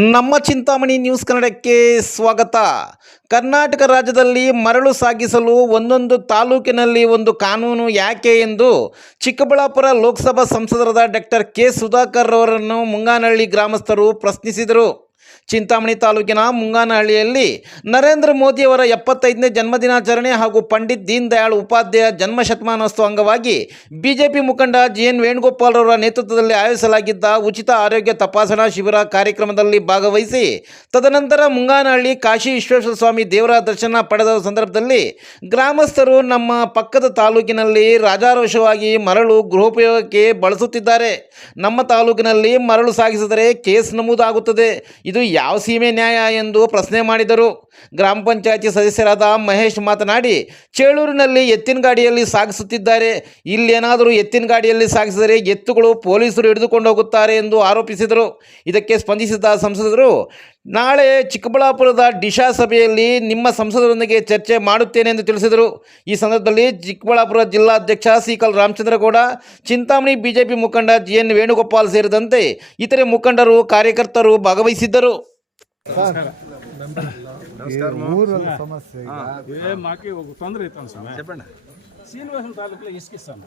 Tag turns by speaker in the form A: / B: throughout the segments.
A: ನಮ್ಮ ಚಿಂತಾಮಣಿ ನ್ಯೂಸ್ ಕನ್ನಡಕ್ಕೆ ಸ್ವಾಗತ. ಕರ್ನಾಟಕ ರಾಜ್ಯದಲ್ಲಿ ಮರಳು ಸಾಗಿಸಲು ಒಂದೊಂದು ತಾಲೂಕಿನಲ್ಲಿ ಒಂದು ಕಾನೂನು ಯಾಕೆ ಎಂದು ಚಿಕ್ಕಬಳ್ಳಾಪುರ ಲೋಕಸಭಾ ಸಂಸದರಾದ ಡಾಕ್ಟರ್ ಕೆ ಸುಧಾಕರ್ ಅವರನ್ನು ಮುಂಗಾನಹಳ್ಳಿ ಗ್ರಾಮಸ್ಥರು ಪ್ರಶ್ನಿಸಿದರು. ಚಿಂತಾಮಣಿ ತಾಲೂಕಿನ ಮುಂಗಾನಹಳ್ಳಿಯಲ್ಲಿ ನರೇಂದ್ರ ಮೋದಿಯವರ ಎಪ್ಪತ್ತೈದನೇ ಜನ್ಮದಿನಾಚರಣೆ ಹಾಗೂ ಪಂಡಿತ್ ದೀನ್ ದಯಾಳ್ ಉಪಾಧ್ಯಾಯ ಜನ್ಮ ಶತಮಾನೋತ್ಸವ ಅಂಗವಾಗಿ ಬಿಜೆಪಿ ಮುಖಂಡ ಜಿ ಎನ್ ವೇಣುಗೋಪಾಲ್ ಅವರ ನೇತೃತ್ವದಲ್ಲಿ ಆಯೋಜಿಸಲಾಗಿದ್ದ ಉಚಿತ ಆರೋಗ್ಯ ತಪಾಸಣಾ ಶಿಬಿರ ಕಾರ್ಯಕ್ರಮದಲ್ಲಿ ಭಾಗವಹಿಸಿ ತದನಂತರ ಮುಂಗಾನಹಳ್ಳಿ ಕಾಶಿ ವಿಶ್ವೇಶ್ವರ ಸ್ವಾಮಿ ದೇವರ ದರ್ಶನ ಪಡೆದ ಸಂದರ್ಭದಲ್ಲಿ ಗ್ರಾಮಸ್ಥರು ನಮ್ಮ ಪಕ್ಕದ ತಾಲೂಕಿನಲ್ಲಿ ರಾಜಾರೋಷವಾಗಿ ಮರಳು ಗೃಹೋಪಯೋಗಕ್ಕೆ ಬಳಸುತ್ತಿದ್ದಾರೆ. ನಮ್ಮ ತಾಲೂಕಿನಲ್ಲಿ ಮರಳು ಸಾಗಿಸಿದರೆ ಕೇಸ್ ನಮೂದಾಗುತ್ತದೆ. ಇದು ಯಾವ ಸೀಮೆ ನ್ಯಾಯ ಎಂದು ಪ್ರಶ್ನೆ ಮಾಡಿದರು. ಗ್ರಾಮ ಪಂಚಾಯತಿ ಸದಸ್ಯರಾದ ಮಹೇಶ್ ಮಾತನಾಡಿ, ಚೇಳೂರಿನಲ್ಲಿ ಎತ್ತಿನ ಗಾಡಿಯಲ್ಲಿ ಸಾಗಿಸುತ್ತಿದ್ದಾರೆ. ಇಲ್ಲೇನಾದರೂ ಎತ್ತಿನ ಗಾಡಿಯಲ್ಲಿ ಸಾಗಿಸಿದರೆ ಎತ್ತುಗಳು ಪೊಲೀಸರು ಹಿಡಿದುಕೊಂಡು ಹೋಗುತ್ತಾರೆ ಎಂದು ಆರೋಪಿಸಿದರು. ಇದಕ್ಕೆ ಸ್ಪಂದಿಸಿದ ಸಂಸದರು, ನಾಳೆ ಚಿಕ್ಕಬಳ್ಳಾಪುರದ ಡಿಶಾ ಸಭೆಯಲ್ಲಿ ನಿಮ್ಮ ಸಂಸದರೊಂದಿಗೆ ಚರ್ಚೆ ಮಾಡುತ್ತೇನೆ ಎಂದು ತಿಳಿಸಿದರು. ಈ ಸಂದರ್ಭದಲ್ಲಿ ಚಿಕ್ಕಬಳ್ಳಾಪುರ ಜಿಲ್ಲಾಧ್ಯಕ್ಷ ಸಿಕಲ್ ರಾಮಚಂದ್ರಗೌಡ, ಚಿಂತಾಮಣಿ ಬಿಜೆಪಿ ಮುಖಂಡ ಜಿ ಎನ್ ವೇಣುಗೋಪಾಲ್ ಸೇರಿದಂತೆ ಇತರೆ ಮುಖಂಡರು, ಕಾರ್ಯಕರ್ತರು ಭಾಗವಹಿಸಿದ್ದರು.
B: సమస్య
C: ఏ మాకు ఒక తొందర అవుతాను సార్. చెప్పండి. శ్రీనివాసం తాలూకులో ఇసుక ఇస్తాను.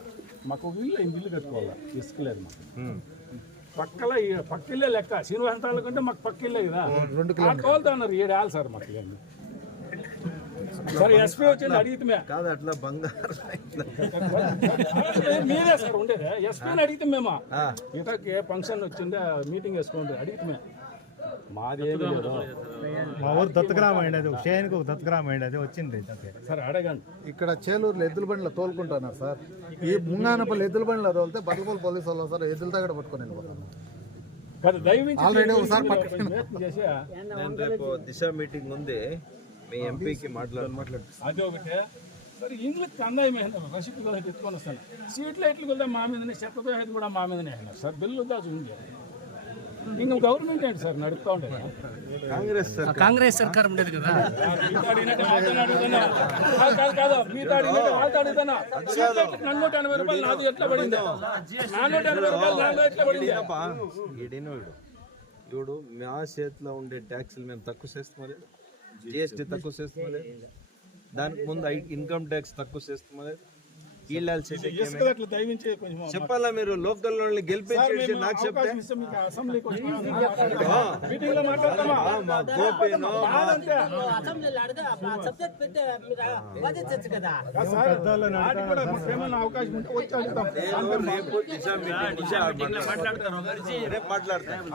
C: మాకు ఒక ఇల్లు ఇల్లు కట్టుకోవాలి. ఇసుక లేదు మాకు. పక్కల ఈ- పక్క ఇల్లే లెక్క. శ్రీనివాసం తాలూకు అంటే మాకు పక్క ఇల్లే కదా. రెండు తోలుతా ఉన్నారు ఏడు ఆలు సార్ మాకు ఇవన్నీ. సరే ఎస్పీ వచ్చింది అడిగితే
D: కాదు అట్లా బంగారు
C: మీరే సార్ ఉండేది. ఎస్పీని అడిగితే మేము? ఇటకి ఫంక్షన్ వచ్చింది? మీటింగ్ వేసుకోండి. అడిగితే మాది ఏమీ లేదు.
B: మా ఊరు దత్తగ్రామం అండి అది షేన్కి ఒక దత్తగ్రామం అండి అది వచ్చింది
C: సరే అడగండి.
E: ఇక్కడ చేలూరులో ఎద్దుల బండ్లు తోలుకుంటున్నారు సార్. ఈ ముంగానపల్లి ఎద్దుల బండ్లు తోలితే బతకపల్లి పోలీసు వాళ్ళు సార్ ఎద్దుల దగ్గర పట్టుకొని వెళ్ళిపోతాను ఒకసారి
D: నేను రేపు దిశ మీటింగ్ ఉంది మీ ఎంపీకి మాట్లాడు. మాట్లాడు.
C: అది ఒకటే. సరే రసీదు ఎత్తుకొని వస్తాను. సీట్లు ఎట్లు కూడా మా మీదనే చెత్తతో అయితే కూడా మా మీదనే అయినా. సార్ బిల్లు దాచి ఉంది ఇంకా గవర్నమెంట్ ఏంటి సార్ నడుపుతా ఉండేది
D: కాంగ్రెస్ సార్
F: కాంగ్రెస్ సర్కార్ ఉండేది కదా.
C: కాదు, కాదు, కాదు. మీతో అడిగినట్టు వాళ్ళతో అడుగుతున్నా. సీట్లు ఎట్లా నన్నూట ఎనభై రూపాయలు నాది ఎట్లా పడింది నాన్నూట ఎనభై రూపాయలు నాలో ఎట్లా పడింది
D: వీడు మా చేతిలో ఉండే ట్యాక్స్లు మేము తక్కువ చేస్తామలే జిఎస్టీ తక్కువ చేస్తామలే దానికి ముందు ఇన్కమ్ ట్యాక్స్ తక్కువ చేస్తామలే చెప్పాలా మీరు లోకల్ గెలిపించేసి నాకు చెప్తే? మాట్లాడతాను.